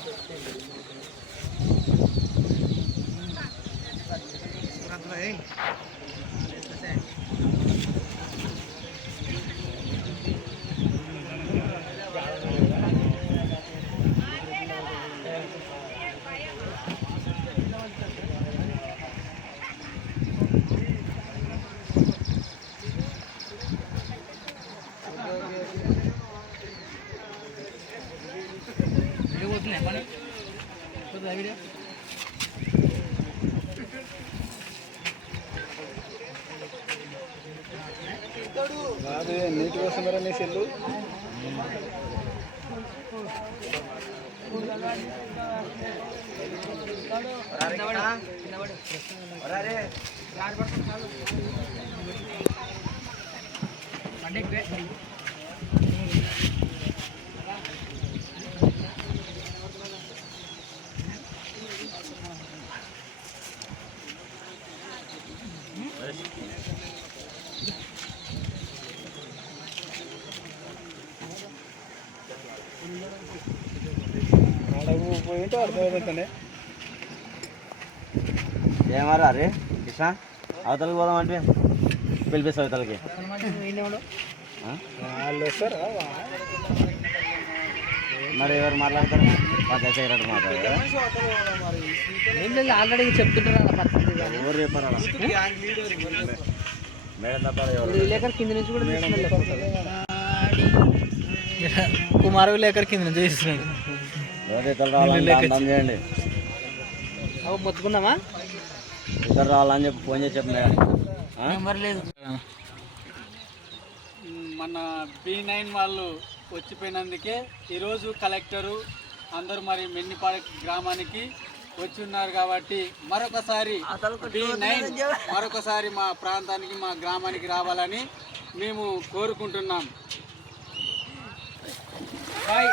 Kurang dulu ini. కాదు నీటి కోసం నీ సెల్లు. అంటే పోయింటే అర్థమవుతుందే ఏమారా రే? కృష్ణ అవతలకి పోదాం అంటే పిలిపిస్తా అవతలకి. మరి ఎవరు మాట్లాడతారు? మాట్లాడారు ఏం లేదు ఆల్రెడీ చెప్తుంటారు అలా? మేడం తప్ప కింద నుంచి కూడా కుమార విలేకరు కింద నుంచి చేస్తున్నాడు చేయండి అవు మొత్తుకుందామా? ఇద్దరు రావాలని చెప్పి ఫోన్ చేసి చెప్పు మేడం. ఆ? నెంబర్ లేదు. మన బి నైన్ వాళ్ళు వచ్చిపోయినందుకే ఈరోజు కలెక్టరు అందరూ మరి మెన్నిపాడ గ్రామానికి వచ్చి ఉన్నారు కాబట్టి మరొకసారి నైన్ మరొకసారి మా ప్రాంతానికి మా గ్రామానికి రావాలని మేము కోరుకుంటున్నాం. బాయ్.